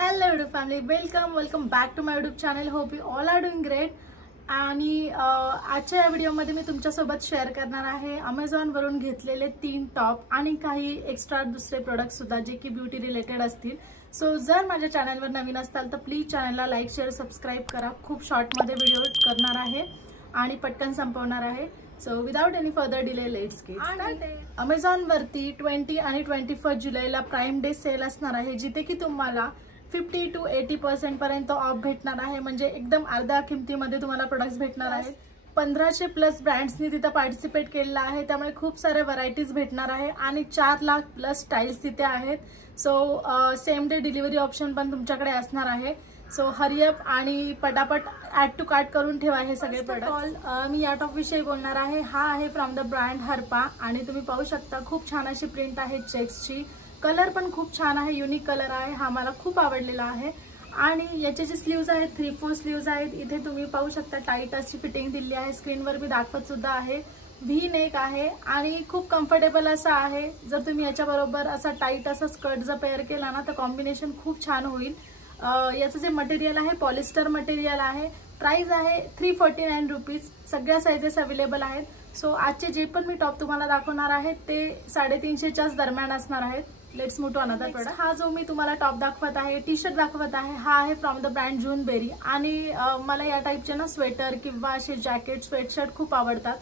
Hello YouTube family, welcome back to my YouTube channel. Hope you all are doing great. आणि आजच्या या व्हिडिओमध्ये मी तुमच्यासोबत शेअर करणार आहे Amazon वरून घेतलेले 3 टॉप आणि काही एक्स्ट्रा दुसरे प्रोडक्ट्स सुद्धा जे की ब्युटी रिलेटेड असतील. सो जर माझ्या चॅनलवर नवीन असाल तर प्लीज चॅनलला लाईक शेअर सबस्क्राइब करा. खूप शॉर्ट मध्ये व्हिडिओ करणार आहे आणि पटकन संपवणार आहे. So without any further delay let's get started. Amazon वरती 20 आणि 21 जुलैला प्राइम डे सेल असणार आहे जिथे की तुम्हाला 50 to 80% पर्यंत ऑफ भेटणार आहे. म्हणजे एकदम अर्ध्या किमतीमध्ये तुम्हाला प्रोडक्ट्स भेटणार आहेत. 1500 प्लस ब्रँड्सनी तिथे पार्टिसिपेट केलेला आहे, त्यामुळे खूप सारे व्हरायटीज भेटणार आहे आणि 4 लाख प्लस स्टाईल्स तिथे आहेत. So same day delivery option पण तुमच्याकडे असणार आहे. सो हरिअप आणि पटापट ॲड टू कार्ट करून ठेवा हे सगळे प्रोडक्ट. मी या टॉप विषयी बोलणार आहे. हा आहे फ्रॉम द ब्रँड हर्पा आणि तुम्ही पाहू शकता खूप छान अशी प्रिंट आहे चेक्सची. कलर पण खूप छान आहे, युनिक कलर आहे. हा मला खूप आवडलेला आहे. आणि याचे जे स्लीव्ज आहेत 3/4 स्लीव्ज आहेत. इथे तुम्ही पाहू शकता टाईट अशी फिटिंग दिली आहे. स्क्रीनवर मी दाखवत सुद्धा आहे. व्ही नेक आहे आणि खूप कम्फर्टेबल असा आहे. जर तुम्ही याच्याबरोबर असा टाईट असा स्कर्ट जर पेअर केला ना तर कॉम्बिनेशन खूप छान होईल. याचं जे मटेरियल आहे पॉलिस्टर मटेरियल आहे. प्राइस आहे 349 रुपीज. सगळ्या साइजेस अवेलेबल आहेत. सो आजचे जे पण मी टॉप तुम्हाला दाखवणार आहे ते 350च्या दरम्यान असणार आहेत. Let's move to another product. हा जो मी तुम्हाला टॉप दाखवत आहे, टी शर्ट दाखवत आहे, हा आहे फ्रॉम द ब्रँड जूनबेरी. आणि मला या टाईपचे ना स्वेटर किंवा असे जॅकेट स्वेटशर्ट खूप आवडतात.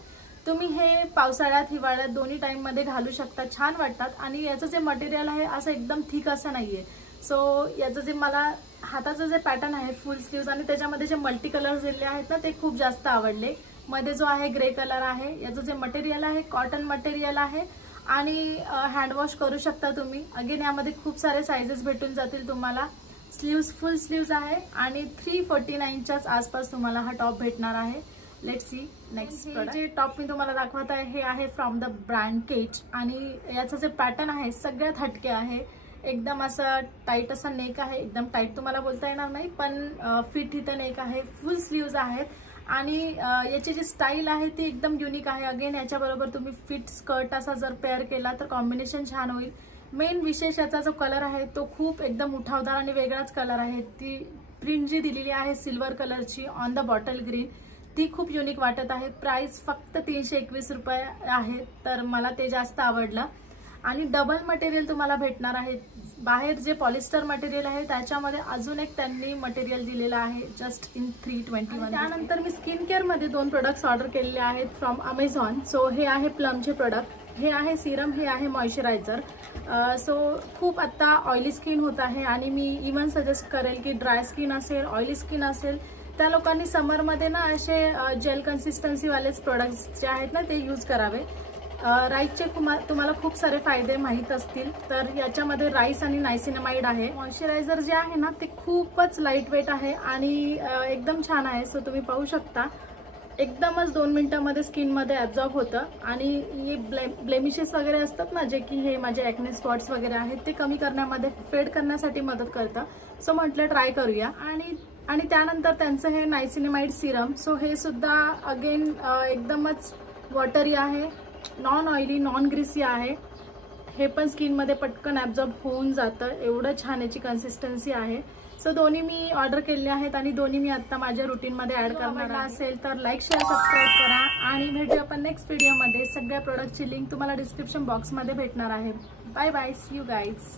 तुम्ही हे पावसाळ्यात हिवाळ्यात दोन्ही टाइम मध्ये घालू शकता, छान वाटतात. आणि याचं जे मटेरियल आहे असं एकदम थिक असं नाहीये. सो याचं जे मला हाताचं जे पॅटर्न आहे फुल स्लीव्ज आणि त्याच्यामध्ये जे मल्टी कलर्स दिले आहेत ना ते खूप जास्त आवडले. मध्ये जो आहे ग्रे कलर आहे. याचं जे मटेरियल आहे कॉटन मटेरियल आहे आणि हँडवॉश करू शकता तुम्ही. अगेन यामध्ये खूप सारे साइजेस भेटून जातील तुम्हाला. स्लीव्स फुल स्लीव्ज आहे आणि 349च्याच आसपास तुम्हाला हा टॉप भेटणार आहे. Let's see next product. जे टॉप मी तुम्हाला दाखवत आहे हे आहे फ्रॉम द ब्रँड केच आणि याचं जे पॅटर्न आहे सगळ्यात हटके आहे. एकदम असं टाईट असा नेक आहे. एकदम टाईट तुम्हाला बोलता येणार नाही पण फिट इथं नेक आहे. फुल स्लीव्ज आहेत आणि याची जी स्टाईल आहे ती एकदम युनिक आहे. अगेन याच्याबरोबर तुम्ही फिट स्कर्ट असा जर पेअर केला तर कॉम्बिनेशन छान होईल. मेन विशेष याचा जो कलर आहे तो खूप एकदम उठावदार आणि वेगळाच कलर आहे. ती प्रिंट जी दिलेली आहे सिल्वर कलरची ऑन द बॉटल ग्रीन ती खूप युनिक वाटत आहे. प्राइस फक्त 321 रुपये आहे तर मला ते जास्त आवडलं. आणि डबल मटेरियल तुम्हाला भेटणार आहे. बाहेर जे पॉलिस्टर मटेरियल आहे त्याच्यामध्ये अजून एक त्यांनी मटेरियल दिलेलं आहे जस्ट इन 321. त्यानंतर मी स्किन केअर मध्ये 2 प्रोडक्ट्स ऑर्डर केलेले आहेत फ्रॉम अमेझॉन. सो हे आहे प्लमचे प्रोडक्ट, हे आहे सिरम, हे आहे मॉइश्चरायझर. सो खूप आता ऑइली स्किन होत आहे आणि मी इवन सजेस्ट करेल की ड्राय स्किन असेल ऑइली स्किन असेल त्या लोकांनी समरमध्ये ना असे जेल कन्सिस्टन्सीवालेच प्रोडक्ट्स जे आहेत ना ते यूज करावे. राईसचे तुम्हाला खूप सारे फायदे माहीत असतील तर याच्यामध्ये राईस आणि नायसिनामाइड आहे. मॉइश्चरायझर जे आहे ना ते खूपच लाईट वेट आहे आणि एकदम छान आहे. सो तुम्ही पाहू शकता एकदमच 2 मिनिटांमध्ये स्किनमध्ये ॲब्झॉर्ब होतं आणि हे ब्लेमिशेस वगैरे असतात ना जे की हे माझे ॲक्ने स्पॉट्स वगैरे आहेत ते कमी करण्यामध्ये फेड करण्यासाठी मदत करतं. सो म्हटलं ट्राय करूया. आणि त्यानंतर त्यांचं हे नायसिनामाइड सिरम. सो हे सुद्धा अगेन एकदमच वॉटरी आहे, नॉन ऑइली नॉन ग्रीसी आहे. हे पण स्किनमध्ये पटकन ॲब्झॉर्ब होऊन जातं, एवढं छान याची कन्सिस्टन्सी आहे. सो दोन्ही मी ऑर्डर केले आहेत आणि दोन्ही मी आता माझ्या रुटीनमध्ये ॲड करणार असेल तर लाईक शेअर सबस्क्राईब करा आणि भेटूया आपण नेक्स्ट व्हिडिओमध्ये. सगळ्या प्रोडक्टची लिंक तुम्हाला डिस्क्रिप्शन बॉक्समध्ये भेटणार आहे. Bye bye, see you guys.